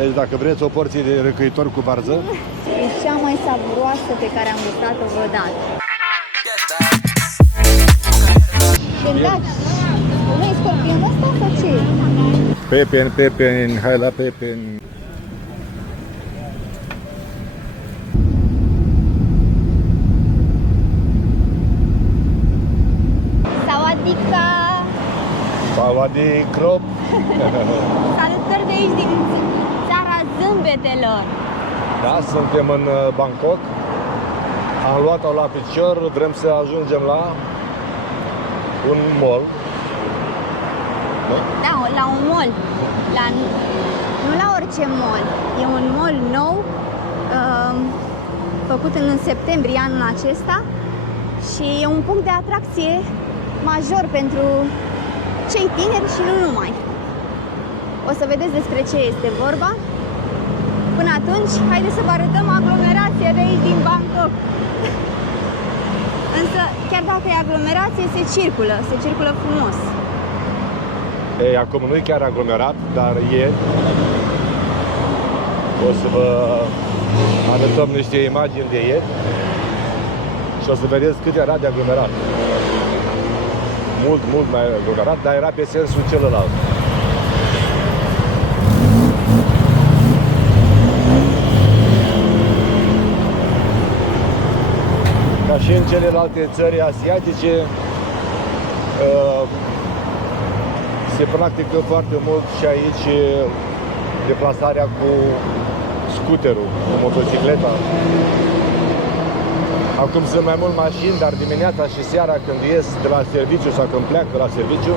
Deci dacă vreți o porție de răcăitor cu varză, E cea mai savuroasă pe care am gustat-o vreodată. Gândați, nu e scorpionul ăsta sau ce? Pepen, hai la pepen. Sawadika! Savadi crop. Salutări de aici din țara zâmbetelor. Da, suntem în Bangkok. Am luat-o la picior, vrem să ajungem la un mall. Da, la un mall. Nu la orice mall. E un mall nou, făcut în septembrie anul acesta și e un punct de atracție major pentru cei tineri și nu numai. O să vedeți despre ce este vorba. Până atunci, haideți să vă arătăm aglomerația de aici din Bangkok. Însă, chiar dacă e aglomerație, se circulă frumos. Ei, acum nu e chiar aglomerat, dar e. O să vă arătăm niște imagini de ieri și o să vedeți cât era de aglomerat. Mult mai aglomerat, dar era pe sensul celălalt. Ca și în celelalte țări asiatice, se practică foarte mult și aici deplasarea cu scuterul, cu motocicleta. Acum sunt mai mult mașini, dar dimineața și seara când ies de la serviciu sau când pleacă la serviciu,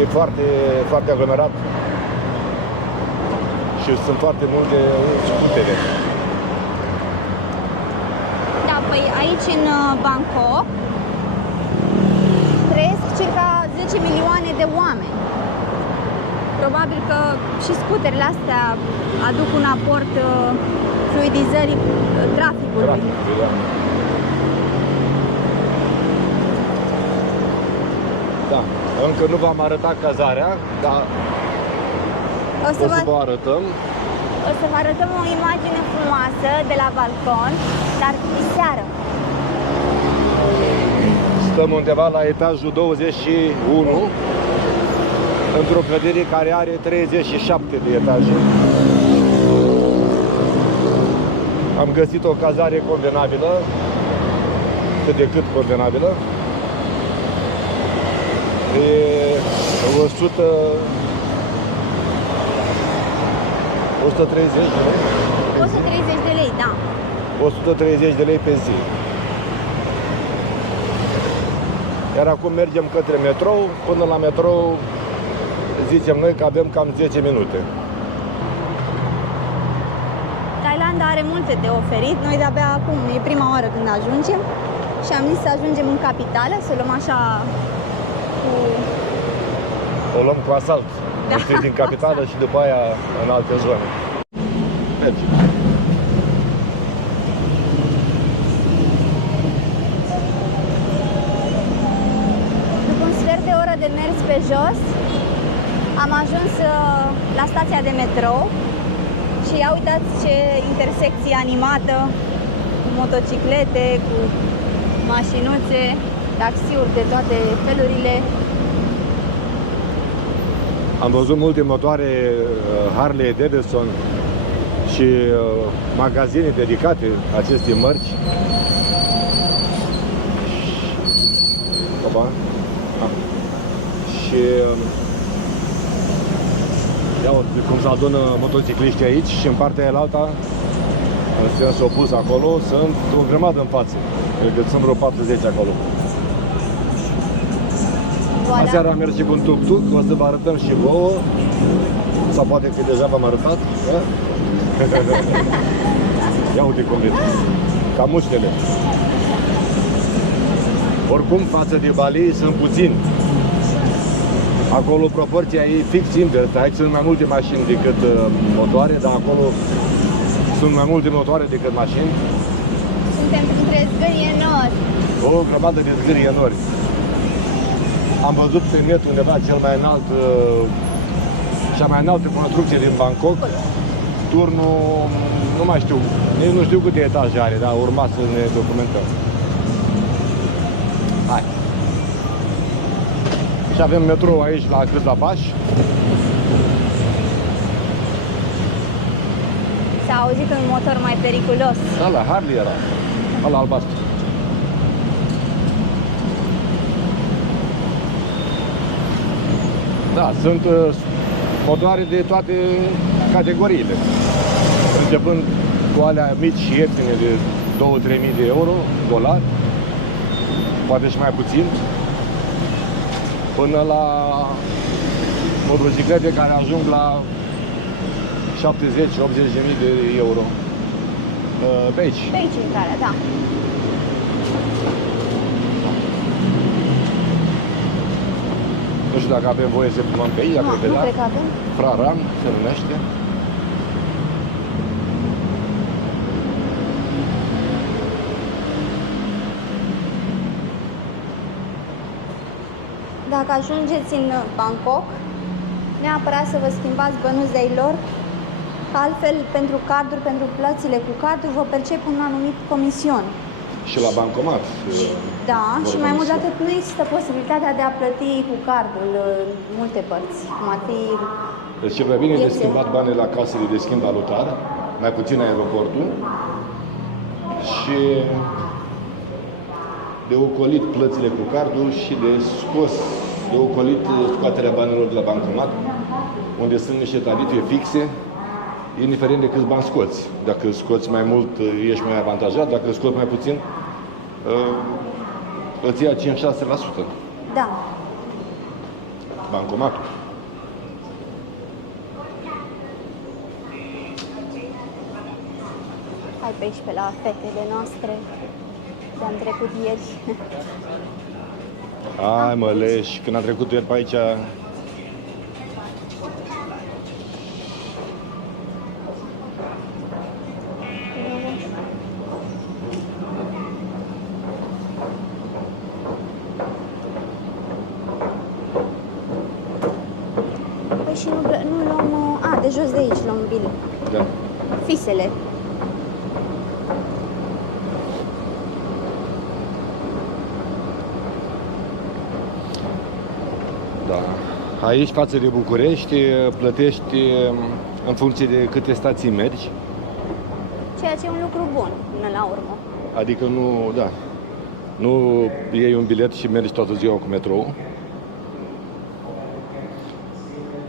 e foarte aglomerat și sunt foarte multe scutere. Da, păi aici în Bangkok trăiesc circa 10 milioane de oameni. Probabil că și scuterele astea aduc un aport fluidizării traficului. Da. Da, încă nu v-am arătat cazarea, dar o să vă arătăm. O să vă arătăm o imagine frumoasă de la balcon, dar de seară. Stăm undeva la etajul 21, într-o clădire care are 37 de etaje. Am găsit o cazare convenabilă, cât de cât convenabilă. E 130 de lei? 130 de lei, da. 130 de lei pe zi. Iar acum mergem către metrou. Până la metrou zicem noi că avem cam 10 minute. Thailanda are multe de oferit. Noi de-abia acum, e prima oară când ajungem și am zis să ajungem în capitală, să luăm așa cu... O luăm cu asalt. Da. Din capitală și după aia în alte zone. Mergem. După un sfert de oră de mers pe jos, am ajuns la stația de metrou și ia uitați ce intersecție animată, cu motociclete, cu mașinuțe, taxiuri de toate felurile. Am văzut multe motoare Harley Davidson și magazine dedicate acestei mărci. Opa. Și ia uite cum se adună motocicliștii aici și în partea aia, în sens opus acolo, sunt o grămadă în față. Cred că sunt vreo 40 acolo. Voilà. Aseară am mers și cu un tuk-tuk, o să vă arătăm și vouă. Sau poate că deja v-am arătat. Da? Ia uite cum vede. Ca muștele. Oricum, față de Bali, sunt puțini. Acolo proporția e fix invers. Aici sunt mai multe mașini decât motoare, dar acolo sunt mai multe motoare decât mașini. Suntem printre zgârienori. O grămadă de zgârienori. Am văzut pe net undeva cel mai înalt cea mai înaltă construcție din Bangkok. Turnul, nu mai știu, nici nu știu câte etaje are, dar urma să ne documentăm. Hai! Și avem metrou aici la câțiva pași. S-a auzit un motor mai periculos. Ăla, Harley era. Ăla albastru. Da, sunt motoare de toate categoriile. Începând cu alea mici și ieftine de 2-3 mii de euro, dolari, poate și mai puțin, până la motociclete care ajung la 70-80 de mii de euro. Pe aici. Pe aici intrarea, da. Nu știu dacă avem voie să filmăm pe aici, Nu, cred că nu da. cred că avem. Fraran se numește. Dacă ajungeți în Bangkok, neapărat să vă schimbați bănuței lor, că altfel pentru carduri, pentru plățile cu carduri, vă percep un anumit comision. Și la bancomat. Da, și mai mult de comision. atât nu există posibilitatea de a plăti cu cardul în multe părți, cum ar fi... Deci cel mai bine e de Este. schimbat banii la casele de schimb valutar, mai puțin aeroportul, și de ocolit plățile cu cardul și de ocolit scoaterea banilor de la bancomat, unde sunt niște tarife fixe, indiferent de câți bani scoți. Dacă scoți mai mult, ești mai avantajat, dacă scoți mai puțin, îți ia 5-6% Da. bancomatul. Hai pe aici, pe la fetele noastre, de-am trecut ieri. Hai mă, leși, când am trecut ieri pe aici, Păi și nu luăm... A, de jos de aici luăm bil. da. Fisele. Da. Aici, față de București, plătești în funcție de câte stații mergi. Ceea ce e un lucru bun, până la urmă. Adică nu, da, nu iei un bilet și mergi toată ziua cu metrou.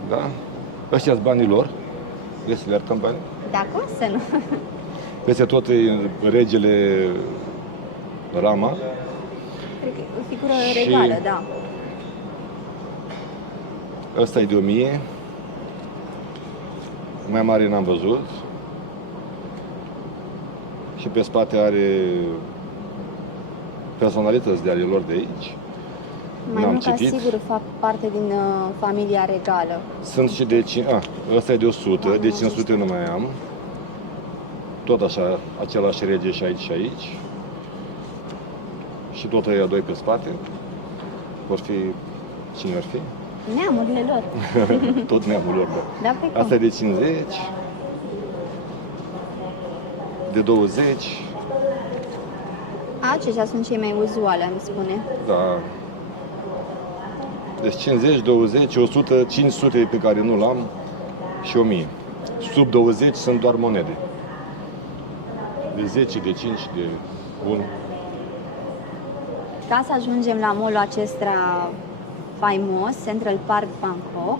Da? Ăștia-s banii lor. Vrei să le arătăm banii? Da, cum să nu? Peste tot e regele Rama. Cred că e o figură Și- regală, da. Ăsta e de 1000. Mai mare n-am văzut. Și pe spate are personalități de ale lor de aici. Mai N-am mult ca citit. sigur fac parte din familia regală. Sunt și de... Ăsta e de 100, de 500 nu mai am. Tot așa, același rege și aici și aici. Și tot ăia doi pe spate. Vor fi... Cine ar fi? Neamurile lor. Tot neamul lor, da. Da, pe cum? Asta e de 50. De 20. Aceștia sunt cei mai uzuale, îmi spune. Da. Deci 50, 20, 100, 500 pe care nu l-am și 1000. Sub 20 sunt doar monede. De 10, de 5, de 1. Ca să ajungem la mall-ul acesta faimos, Central Park Bangkok,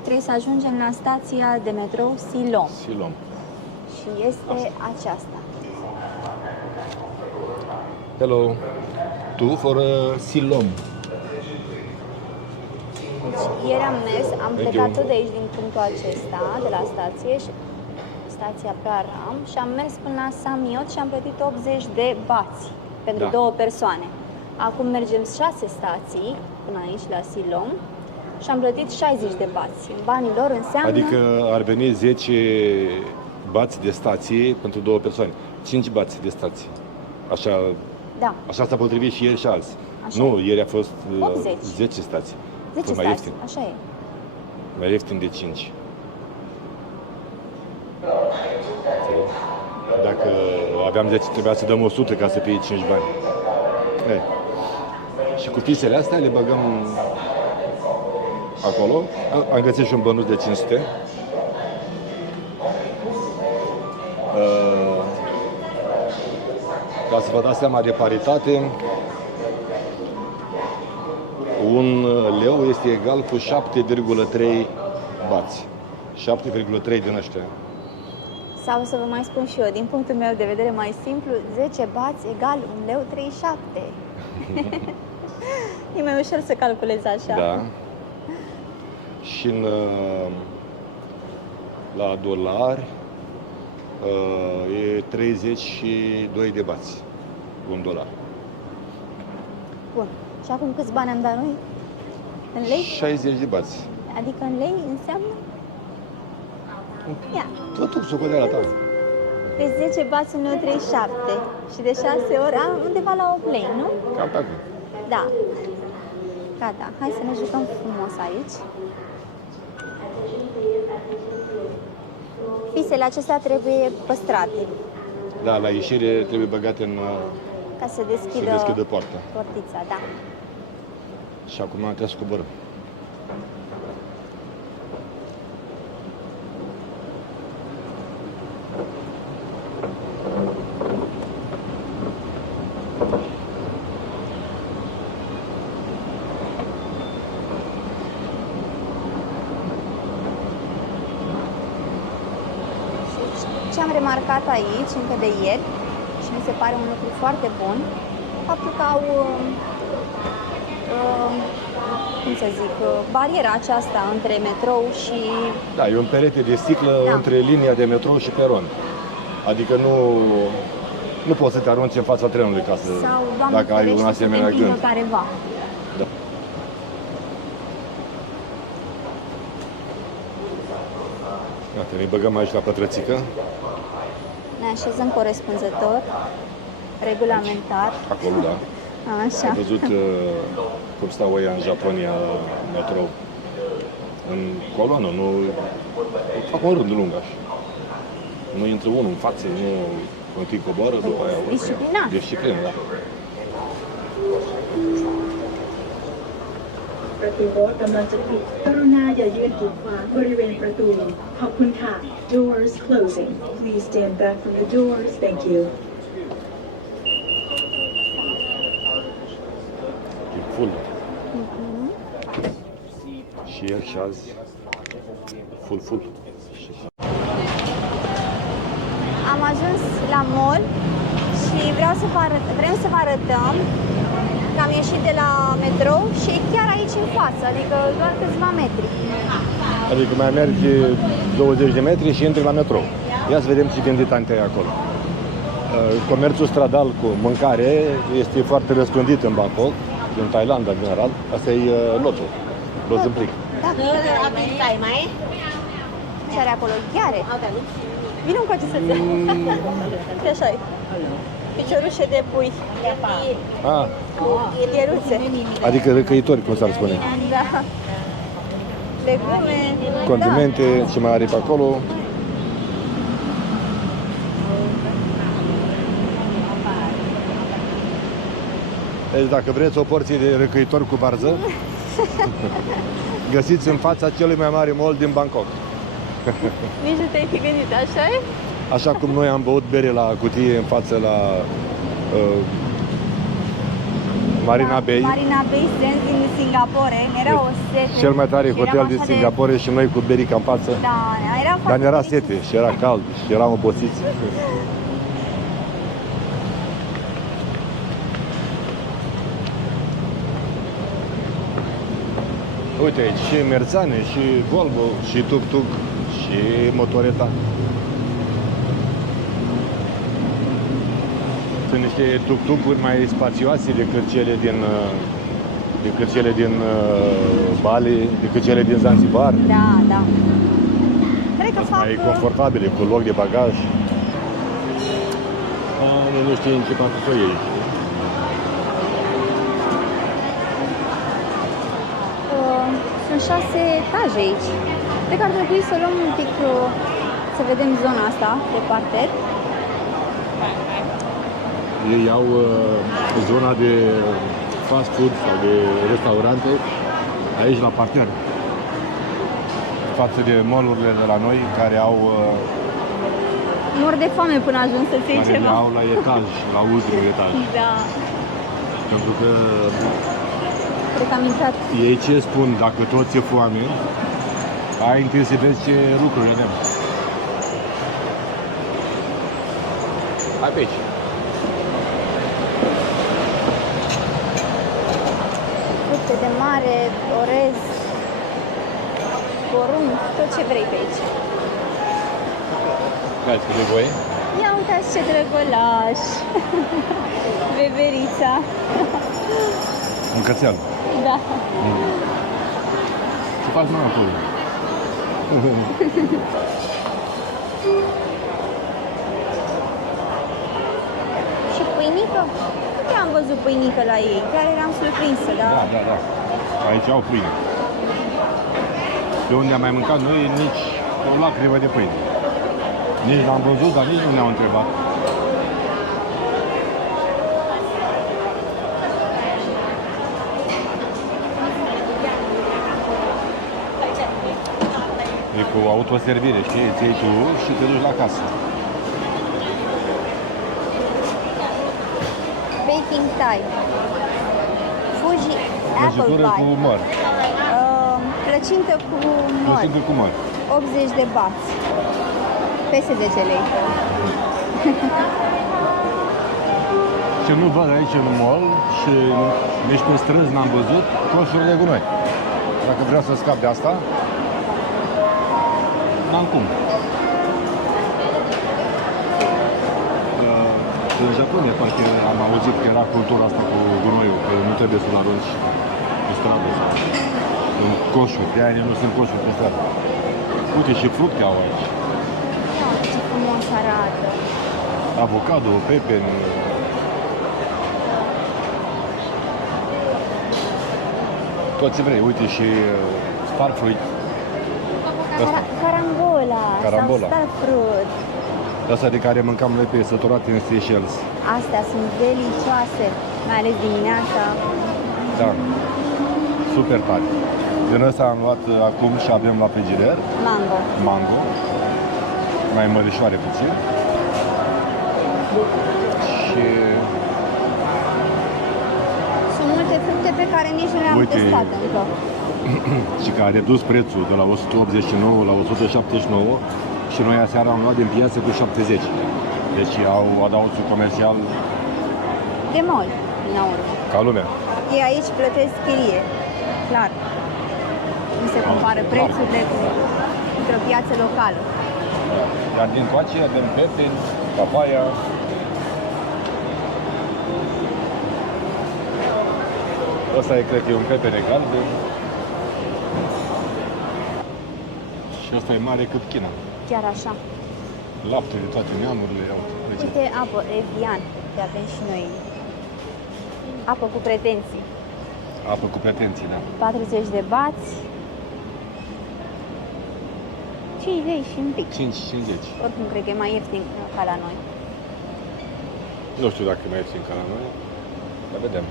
trebuie să ajungem la stația de metrou Silom. Silom. Și este aceasta. Hello. Tu for Silom. Deci, ieri am mers, am Thank plecat you. tot de aici, din punctul acesta, de la stație, și stația Praram, și am mers până la Samiot și am plătit 80 de bați pentru Da. 2 persoane. Acum mergem 6 stații până aici, la Silom, și am plătit 60 de bați. Banii lor înseamnă... Adică ar veni 10 bați de stație pentru 2 persoane. 5 bați de stație. Așa, Da, așa s-a potrivit și ieri și azi. Așa Nu, ieri a fost 80. 10 stații. 10 Fost mai stații, ieftin. așa e. Mai ieftin de 5. Dacă aveam 10, trebuia să dăm 100 ca să fie 5 bani. Și cu fișele astea le băgăm acolo. Am găsit și un bănuț de 500. Ca să vă dați seama de paritate, un leu este egal cu 7,3 bați. 7,3 din ăștia. Sau să vă mai spun și eu, din punctul meu de vedere mai simplu, 10 bați egal 1 leu 37. E mai ușor să calculezi așa. Da. Și la dolari e 32 de bați. $1. Bun. Și acum câți bani am dat noi? În lei? 60 de bați. Adică în lei înseamnă? Ia. Tot socoteala ta. Pe 10 bați 1 leu 37 și de 6 ori am undeva la 8 lei, nu? Cam pe acum. Da. Gata. Hai să ne jucăm frumos aici. Fisele acestea trebuie păstrate Da, la ieșire trebuie băgate în... ca să deschidă poarta. portița, da. Și acum trebuie să coborâm. Ce am remarcat aici, încă de ieri, și mi se pare un lucru foarte bun, faptul că au, cum să zic, bariera aceasta între metrou și... Da, e un perete de sticlă între linia de metrou și peron. Adică nu poți să te arunci în fața trenului ca să, sau, Doamne, dacă ai un asemenea gând. Careva. Da. Iată, ne băgăm aici la pătrățică. Ne așezăm corespunzător, regulamentar. Acolo, da. Așa. Ai văzut cum stau ăia în Japonia la metrou? În coloană, nu... Fac un rând lung așa. Nu intră unul în față, nu întâi coboară, după aia... Disciplinat. Disciplină, da. ประตูรถกำลังจะปิดกรุณาอย่ายืนกีดขวางบริเวณประตูขอบคุณค่ะ Doors closing. Please stand back from the doors. Thank you. E full. Și ieri și azi. Full. Am ajuns la mall și vrem să vă arătăm că am ieșit de la metrou și e chiar aici în față, adică doar câțiva metri. Adică mai mergi 20 de metri și intri la metrou. Ia să vedem ce vinde tantea acolo. Comerțul stradal cu mâncare este foarte răspândit în Bangkok, în Thailanda în general. Asta e lotul, lot în plic. Da. Ce are acolo? Gheare. Vino încoace să te... E așa -i. Piciorușe de pui. Ah, Cu ieruțe. adică răcăitori, cum s-ar spune. Da. Legume. Condimente, ce mai are pe acolo. Deci dacă vreți o porție de răcăitori cu varză, găsiți în fața celui mai mare mall din Bangkok. Nici nu te-ai fi gândit, așa e? Așa cum noi am băut bere la cutie în față la Marina Bay. Marina Bay Sands din Singapore. Era o sete. Cel mai tare și hotel eram din așa Singapore și noi cu berica în față. Da, era Dar ne era fericit. sete și era cald și eram obosiți. Uite aici și Merzane, și Volvo, și tuk-tuk, și motoreta. Sunt niște tuk-tukuri mai spațioase decât cele din Bali, decât cele din Zanzibar. Da, da. Cred că Sunt fac... mai confortabile, cu loc de bagaj. Nu știu în ce parte să o iei. Sunt 6 etaje aici. Cred că ar trebui să luăm un pic, să vedem zona asta de parter. Ei au zona de fast food sau de restaurante aici la parter. Față de mall-urile de la noi care au Mor de foame până ajung să-ți iei care le ceva. au la etaj, la ultimul etaj. Da, Pentru că cred că am intrat. ei ce spun, dacă tot ți-e foame, ai întâi să vezi ce lucruri avem. Hai pe aici. Fructe de mare, orez, porumb, tot ce vrei pe aici. Mergi cu voi? Ia uitați ce drăgălaș! Beberița! Un cățel. Da. Ce faci mă acolo? Și pâinică? Eu am văzut pâinică la ei, chiar eram surprinsă, da? Da. Aici au pâine. Pe unde am mai mâncat noi, nici o lacrimă de pâine. Nici n-am văzut, dar nici nu ne-au întrebat. E cu autoservire, știi? Îți iei tu și te duci la casă. Baking Thai. Fuji Apple Prăjitură cu Pie. măr. Plăcintă cu măr. Plăcintă cu măr. 80 de bați. Peste 10 lei. Ce nu văd aici în mall și nici pe străzi n-am văzut, coșuri de gunoi. Dacă vreau să scap de asta, n-am cum. În Japonia parcă am auzit că era cultura asta cu gunoiul, că nu trebuie să-l arunci pe stradă sau în coșuri, de aia nu sunt coșuri pe stradă. Uite și fructe au aici. Da, ce frumos arată. Avocado, pepeni. Tot ce vrei, uite și star fruit. Asta. Carambola. Carambola. Sau starfruit. Asta de care mâncam noi pe săturate în Seychelles. Astea sunt delicioase, mai ales dimineața. Da. Super tare. Din ăsta am luat acum și avem la frigider Mango. mango. Mai mărișoare puțin. Și Sunt multe fructe pe care nici nu le-am Uite. testat încă. și că a redus prețul de la 189 la 179 și noi aseară am luat din piață cu 70. Deci au adausul comercial De mall, până la urmă. ca lumea. Ei aici plătesc chirie, clar. Nu se compară prețurile într-o piață locală. Iar din coace avem pepeni, papaya. Ăsta e, cred că e un pepene galben. Și ăsta e mare cât China. Chiar așa. Lapte de toate neamurile. Uite. Uite, apă, Evian, te avem și noi. Apă cu pretenții. Apă cu pretenții, da. 40 de bați. 5 lei și un pic. 5,50. Oricum, cred că e mai ieftin ca la noi. Nu știu dacă e mai ieftin ca la noi, dar vedem.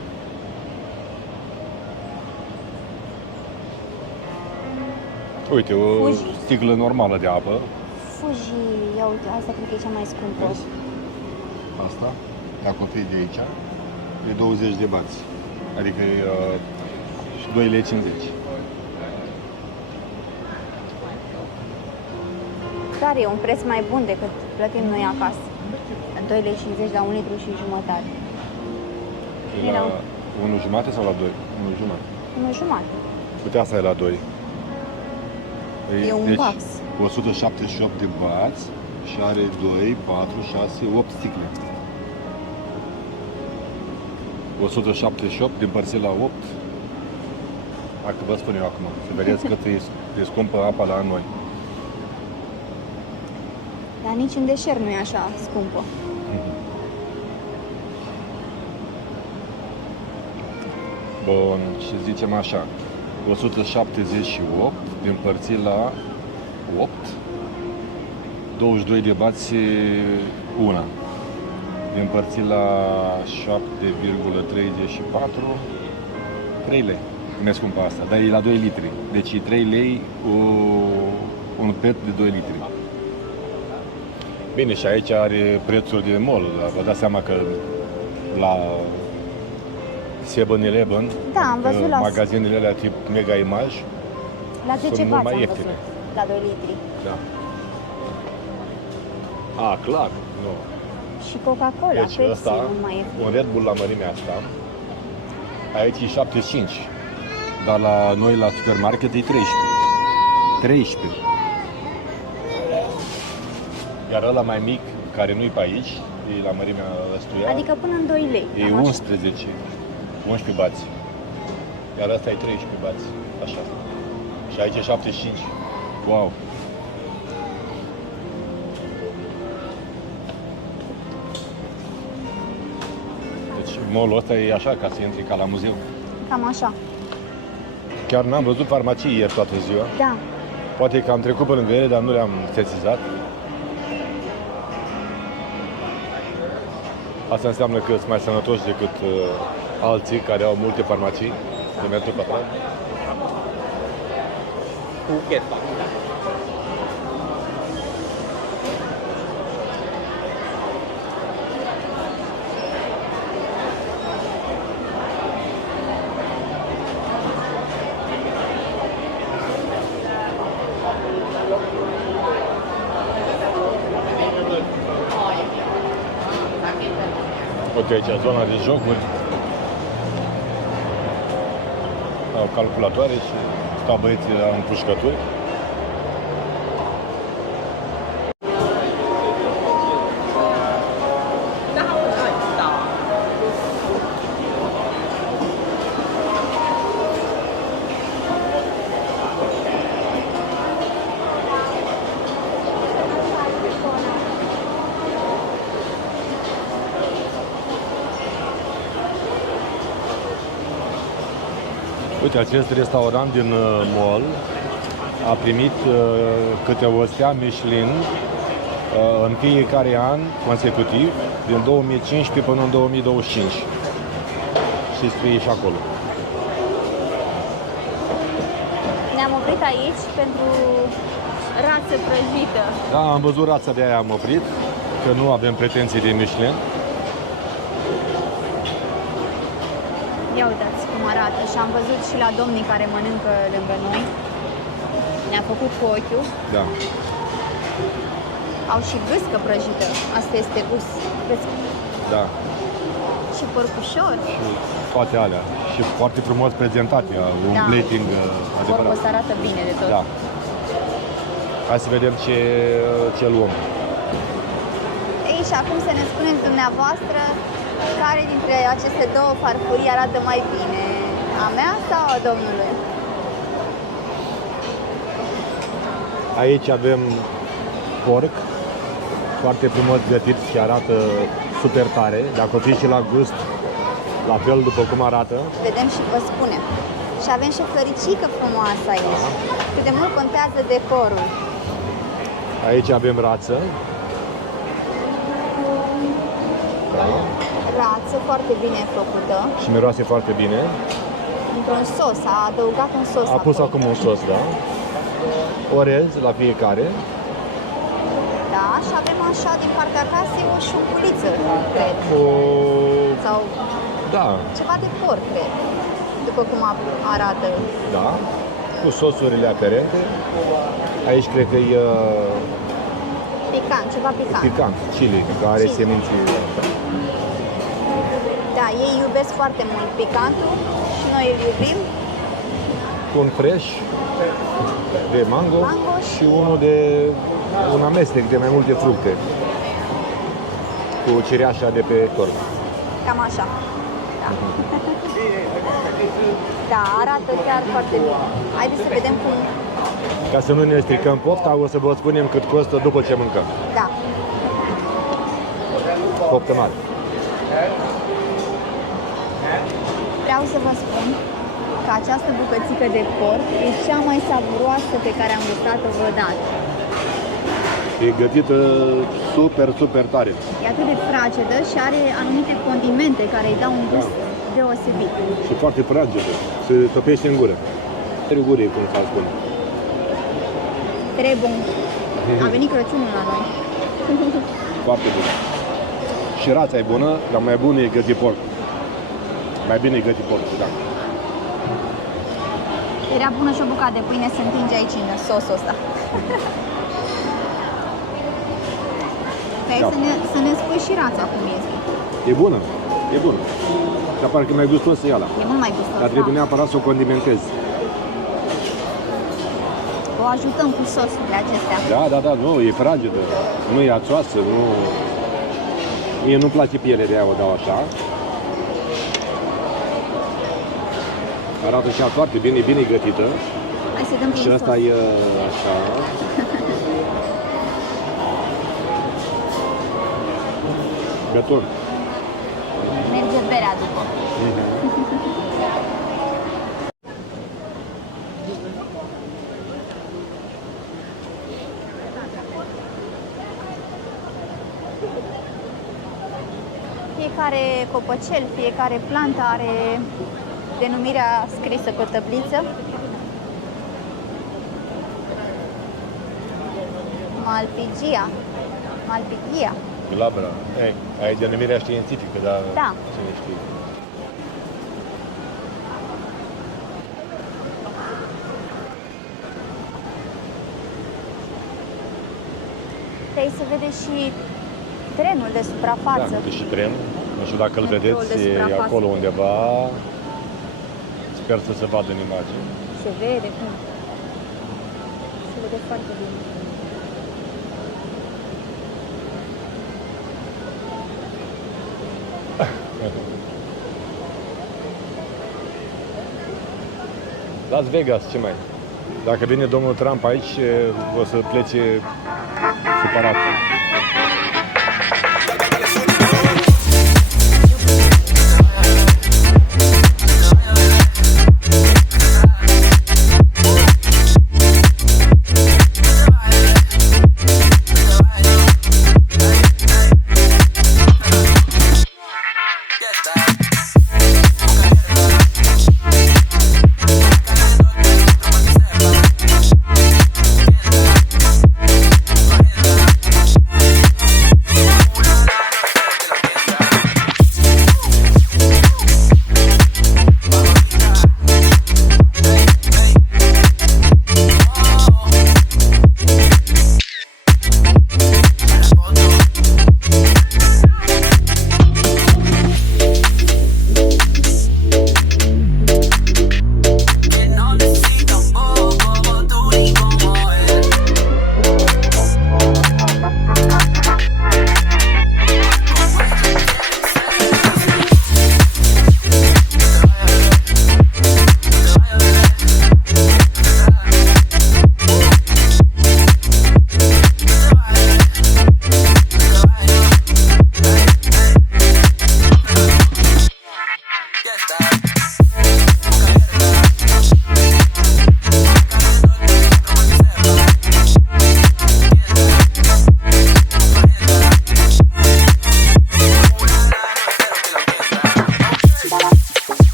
Uite, o Fuji. sticlă normală de apă. Fuji, ia uite, asta cred că e cea mai scumpă. Vezi? Asta, dacă o fie de aici, e 20 de bați. Adică e 2,50 lei. Dar e un preț mai bun decât plătim noi acasă. 2,50 lei la 1 litru și jumătate. E la 1,5 sau la 2? 1,5. 1,5. Uite, asta e la 2. E un deci, box. 178 de bați și are 2, 4, 6, 8 sticle. 178 împărțit la 8. Dacă vă spun eu acum, să vedeți cât e scumpă apa la noi. Dar nici în deșert nu e așa scumpă. Bun, și zicem așa. 178 împărțit la 8, 22 de bați una. Împărțit la 7,34, 3 lei. Mi-e scumpă asta, dar e la 2 litri. Deci e 3 lei un pet de 2 litri. Bine, și aici are prețuri de mall. Vă dați seama că la 7-Eleven, Da, am văzut la, magazinele alea tip Mega Image, la 10 sunt mult bați mai am ieftine. văzut, la 2 litri. Da. A, clar. Nu. Și Coca-Cola, Deci Pepsi, ăsta, mult mai ieftin. un Red Bull la mărimea asta, aici e 75, dar la noi la supermarket e 13. Iar ăla mai mic, care nu e pe aici, e la mărimea ăstuia, Adică până în 2 lei. e cam așa. 11 bați. Iar ăsta e 13 bați, așa. Și aici e 75. Wow! Deci mall-ul ăsta e așa, ca să intri ca la muzeu. Cam așa. Chiar n-am văzut farmacii ieri toată ziua. Da. Poate că am trecut pe lângă ele, dar nu le-am sesizat. Asta înseamnă că sunt mai sănătoși decât alții care au multe farmacii de metru pătrat. ภูเก็ต Uite aici, zona de jocuri. Au calculatoare și stau băieții la împușcături. Uite, acest restaurant din mall a primit câte o stea Michelin în fiecare an consecutiv, din 2015 până în 2025. Și scrie și acolo. Ne-am oprit aici pentru rață prăjită. Da, am văzut rața, de aia am oprit, că nu avem pretenții de Michelin. Ia uitați cum arată și am văzut și la domnii care mănâncă lângă noi. Ne-a făcut cu ochiul. Da. Au și gâscă prăjită. Asta este gâscă. Da. Și porcușor. Toate alea. Și foarte frumos prezentate, un Da. plating adevărat. Porcul ăsta arată bine de tot. Da. Hai să vedem ce luăm. Ei, și acum să ne spuneți dumneavoastră care dintre aceste două farfurii arată mai bine. A mea sau a domnului? Aici avem porc, foarte frumos gătit și arată super tare. Dacă o fi și la gust, la fel după cum arată. Vedem și vă spunem. Și avem și o floricică frumoasă aici. Cât de mult contează decorul. Aici avem rață. Rață foarte bine făcută. Și miroase foarte bine. Într-un sos, a adăugat un sos. A pus acolo. acum un sos, da? Orez la fiecare. Da, și avem așa din partea casei o șunculiță, cred. O... Sau Da, ceva de porc, cred. După cum arată. da. Cu sosurile aferente. Aici cred că e Picant, ceva picant. picant, chili, care are Chili. seminții. Da, ei iubesc foarte mult picantul și noi îl iubim. Un fresh de mango, Mango și unul de un amestec de mai multe fructe cu cireașa de pe torn. Cam așa. Da. Da, arată chiar foarte bine. Haideți să vedem cum... Ca să nu ne stricăm pofta, o să vă spunem cât costă după ce mâncăm. Da. Poftă mare. Vreau să vă spun că această bucățică de porc e cea mai savuroasă pe care am gustat-o vreodată. E gătită super, super tare. E atât de fragedă și are anumite condimente care îi dau un gust deosebit. Și foarte fragedă. Se topește în gură. În gură, cum s-a spune. Trebuie bun. A venit Crăciunul la noi. Foarte bun. Și rața e bună, dar mai bună e gătit porc. Mai bine e gătit porc, da. Era bună și o bucată de pâine se întinge aici în sosul ăsta. Hai Da. să ne spui și rața cum este. E bună, e bună. Dar parcă e mai gustos să ia la. E mult mai gustos. Dar trebuie da. neapărat să o condimentezi. O ajutăm cu sosurile acestea. Da, nu, e fragedă. Nu e ațoasă, nu... Mie nu-mi place pielea de aia, o dau așa. Arată și ea foarte bine, e bine gătită. Hai să dăm Și prin asta sos. e așa. Beton. Merge berea după. Fiecare copăcel, fiecare plantă are denumirea scrisă pe tabliță. Malpighia. Glabra. Ai denumirea științifică, dar Da. cine știe. De aici se vede și trenul de suprafață. Da, și tren. Nu știu dacă îl Metroul vedeți, de e suprafață. acolo undeva. Sper să se vadă în imagine. Se vede cum. Se vede foarte bine. Las Vegas, ce mai? Dacă vine domnul Trump aici, o să plece supărat.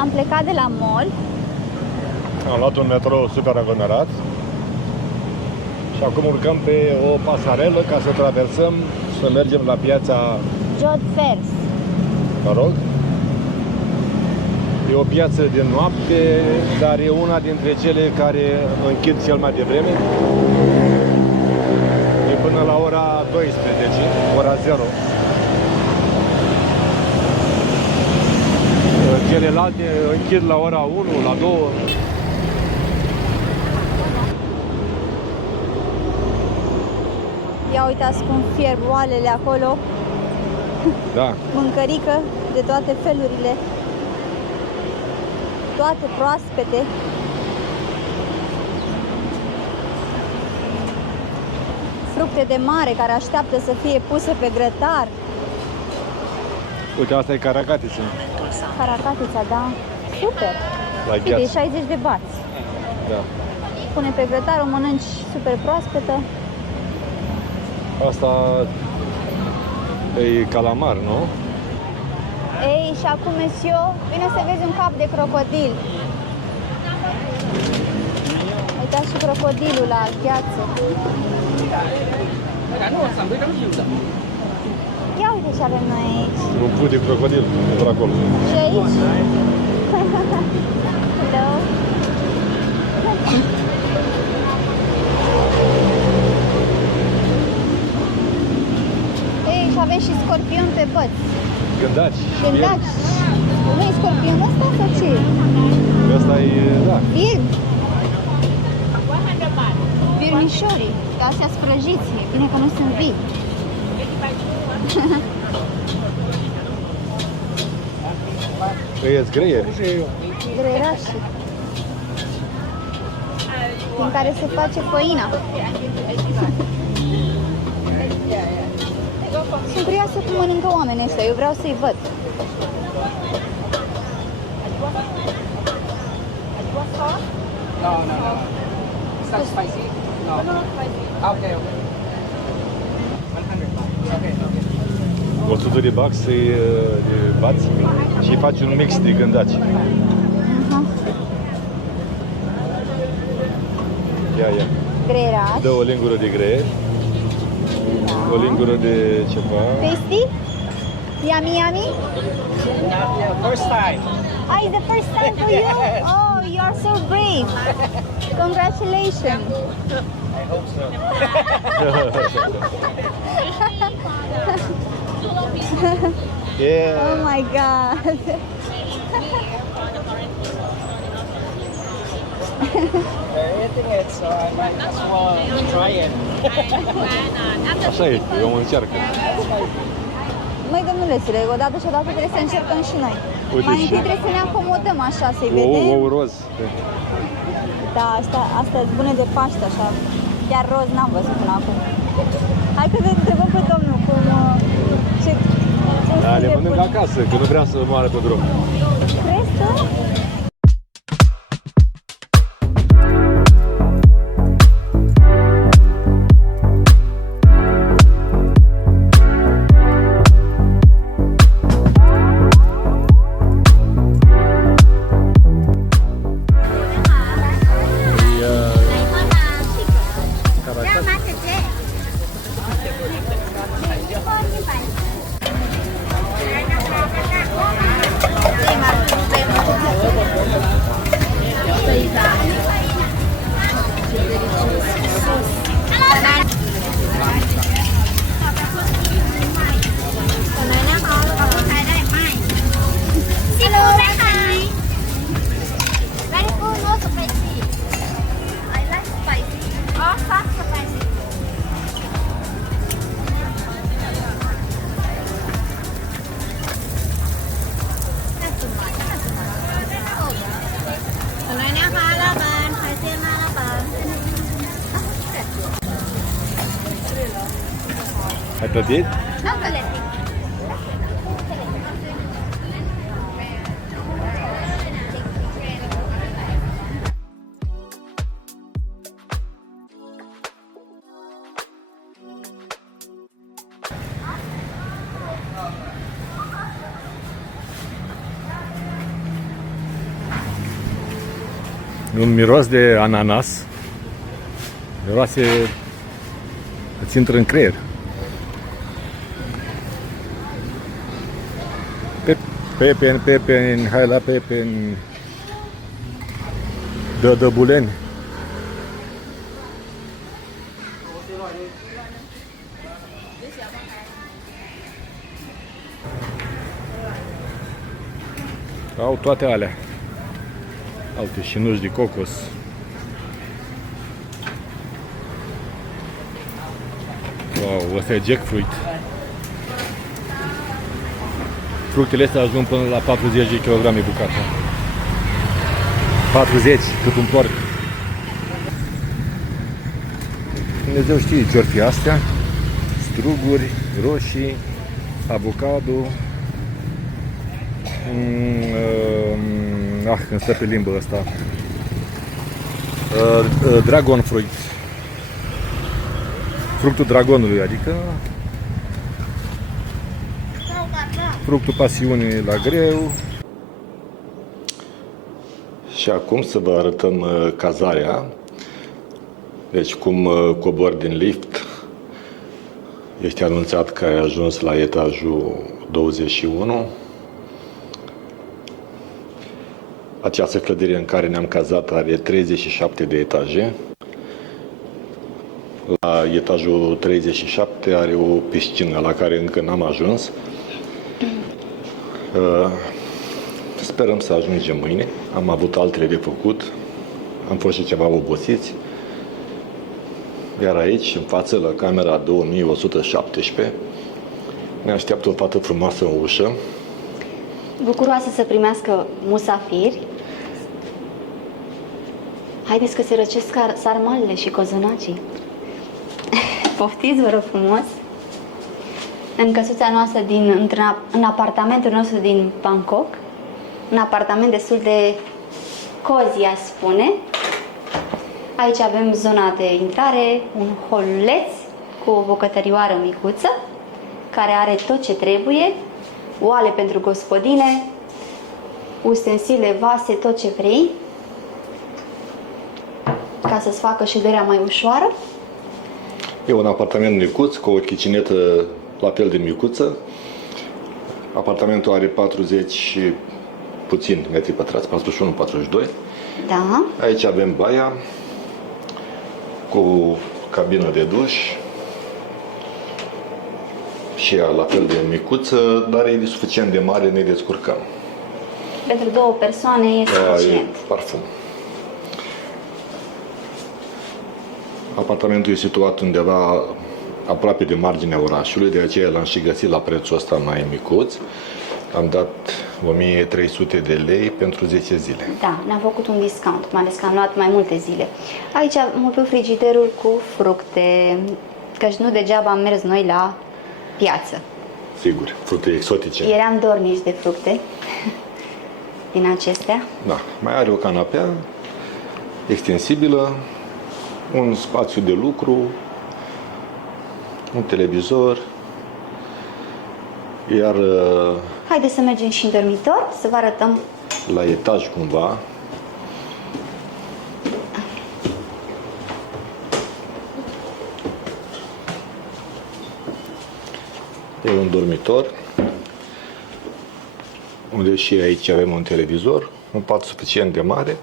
Am plecat de la mall. Am luat un metrou super aglomerat și acum urcăm pe o pasarelă ca să traversăm, să mergem la piața, Jod Fairs. mă rog, E o piață de noapte, dar e una dintre cele care închid cel mai devreme. E până la ora 12, ora 0. Celelalte închid la ora 1, la 2. Ia uitați cum fierb oalele acolo. Da. Mâncărică de toate felurile. Toate proaspete. Fructe de mare care așteaptă să fie puse pe grătar. Uite, asta e caracatiță. Caracatița, da. Super. La Uite, e 60 de bați. Da. Pune pe grătar, o mănânci super proaspetă. Asta e calamar, nu? Ei, și acum, monsieur, vine să vezi un cap de crocodil. Uitați și crocodilul la gheață. Ia uite ce avem noi aici. Un pui de crocodil, por acolo. Și aici? Hello. Ei, și avem și scorpion pe păți. Gândaci. Gândaci. Nu e scorpionul ăsta sau ce? Asta e, da. Virg. Virmișorii. Că astea sprăjiți. E bine că nu sunt vii. Îi greieri. Greierașii. Din care se face făina. Sunt curioasă cum mănâncă oamenii ăștia. Eu vreau să-i văd. No. Is that spicy? No. Okay. 100 baht. Okay. 100 de bați, de bați și faci un mix de gândaci. Ia. Greieraș. Dă o lingură de greier. O lingură de ceva. Tasty? Yummy, yummy? First time. Ah, it's the first time for you? Oh, you are so brave. Congratulations. I hope so. Yeah. Oh my god. Eating it, so I might as well try it. Așa este, eu încearcă. Măi, domnulesule, odată și odată trebuie să încercăm și noi. Uite Mai și- întâi trebuie să ne acomodăm așa, să-i vedem. Ou roz. Da, asta e bună de Paște, așa. Chiar roz n-am văzut până acum. Hai că întrebăm pe domnul cum... Ce Da, le stile mănânc pune. acasă, că nu vrea să moară pe drum. Crezi tu? Ai plătit? Un miros de ananas. Miroase, îți intră în creier. Pepeni, hai la pepeni. Dădăbuleni. Au toate alea. Alte și nuci de cocos. Wow, ăsta e jackfruit. Fructele astea ajung până la 40 de kg bucata. 40, cât un porc. Dumnezeu știe ce-or fi astea. Struguri, roșii, avocado. Când stă pe limbă ăsta. Dragon fruit. Fructul dragonului, adică fructul pasiunii la greu. Și acum să vă arătăm cazarea. Deci cum cobori din lift, ești anunțat că ai ajuns la etajul 21. Această clădire în care ne-am cazat are 37 de etaje. La etajul 37 are o piscină la care încă n-am ajuns. Sperăm să ajungem mâine. Am avut altele de făcut. Am fost și ceva obosiți. Iar aici, în față, la camera 2117, ne așteaptă o fată frumoasă în ușă. Bucuroasă să primească musafiri. Haideți că se răcesc sarmalele și cozonacii. Poftiți, vă rog frumos. În căsuța noastră, în apartamentul nostru din Bangkok. Un apartament destul de cozy, aș spune. Aici avem zona de intrare, un holuleț cu o bucătărioară micuță, care are tot ce trebuie, oale pentru gospodine, ustensile, vase, tot ce vrei, ca să-ți facă șederea mai ușoară. E un apartament micuț, cu o chicinetă la fel de micuță. Apartamentul are 40 și puțin metri pătrați, 41-42. Da. Aici avem baia cu cabină de duș și ea la fel de micuță, dar e de suficient de mare, ne descurcăm. Pentru 2 persoane e suficient. E parfum. Apartamentul e situat undeva aproape de marginea orașului, de aceea l-am și găsit la prețul ăsta mai micuț. Am dat 1300 de lei pentru 10 zile. Da, ne-am făcut un discount, mai ales că am luat mai multe zile. Aici am umplut frigiderul cu fructe, căci nu degeaba am mers noi la piață. Sigur, fructe exotice. Eram dornici de fructe din acestea. Da, mai are o canapea extensibilă, un spațiu de lucru, un televizor, iar Haideți să mergem și în dormitor, să vă arătăm. La etaj cumva e un dormitor unde și aici avem un televizor, un pat suficient de mare,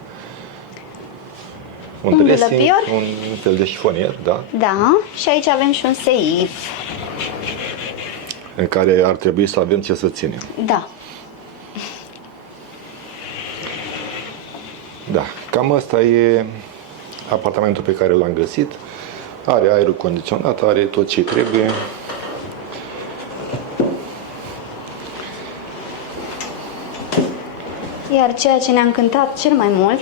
un dressing, dulăpior. un fel de șifonier, da, Da, și aici avem și un seif. în care ar trebui să avem ce să ținem. Da. Da, cam asta e apartamentul pe care l-am găsit. Are aerul condiționat, are tot ce trebuie. Iar ceea ce ne-a încântat cel mai mult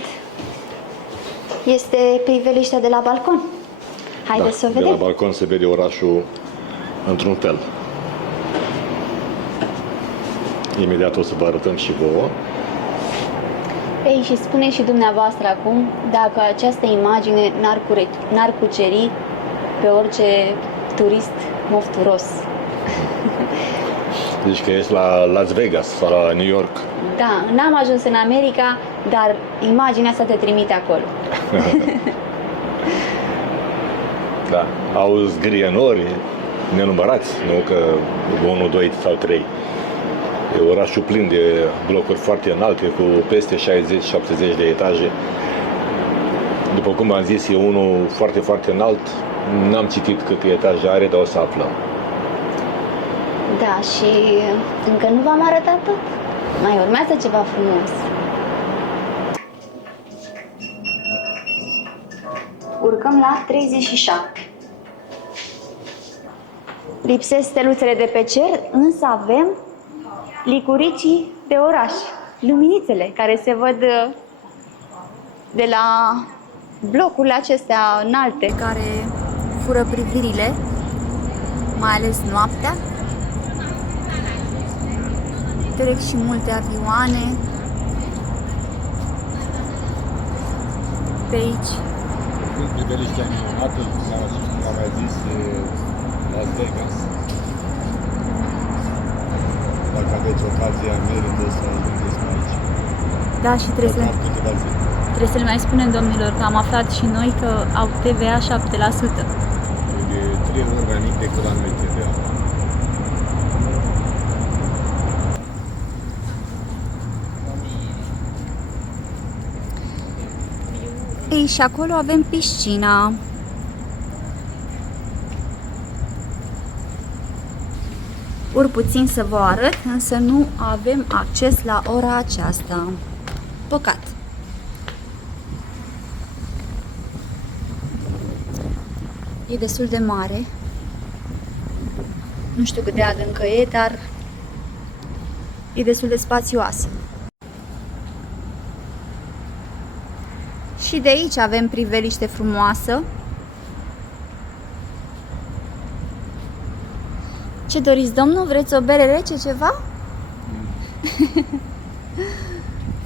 este priveliștea de la balcon. Haideți să o De la vedem. balcon se vede orașul într-un fel. Imediat o să vă arătăm și vouă. Ei, și spune și dumneavoastră acum dacă această imagine n-ar cuceri pe orice turist mofturos. Deci că ești la Las Vegas sau la New York. Da, n-am ajuns în America, dar imaginea asta te trimite acolo. Da. Au zgârienori nenumărați, nu că 1, 2 sau 3. E orașul plin de blocuri foarte înalte, cu peste 60-70 de etaje. După cum am zis, e unul foarte, foarte înalt. N-am citit câte etaje are, dar o să aflăm. Da, și încă nu v-am arătat tot. Mai urmează ceva frumos. Urcăm la 37. Lipsesc steluțele de pe cer, însă avem licuricii de oraș, luminițele care se văd de la blocurile acestea înalte care fură privirile, mai ales noaptea. Trec și multe avioane pe aici. Când priveliștea minunată, cum am mai zis, Las Vegas. Dacă aveți ocazia, merită să ajungeți pe aici. Da, și trebuie să le mai spunem domnilor că am aflat și noi că au TVA 7%. De 3 ori mai mic decât la noi TVA. Ei, și acolo avem piscina. Ori puțin să vă arăt, însă nu avem acces la ora aceasta. Păcat. E destul de mare. Nu știu cât de adâncă e, dar e destul de spațioasă. Și de aici avem priveliște frumoasă. Ce doriți, domnul? Vreți o bere rece, ceva?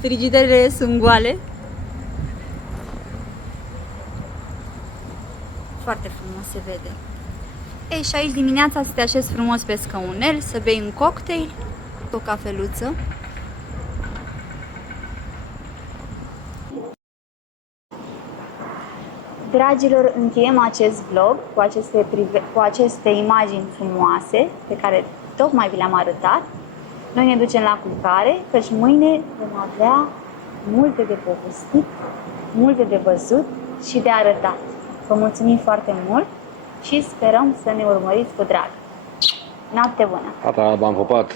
Frigiderele sunt goale. Foarte frumos se vede. Ei, și aici dimineața să te așezi frumos pe scaunel, să bei un cocktail, o cafeluță. Dragilor, încheiem acest vlog cu aceste imagini frumoase pe care tocmai vi le-am arătat. Noi ne ducem la culcare, căci mâine vom avea multe de povestit, multe de văzut și de arătat. Vă mulțumim foarte mult și sperăm să ne urmăriți cu drag. Noapte bună! Gata, v-am pupat!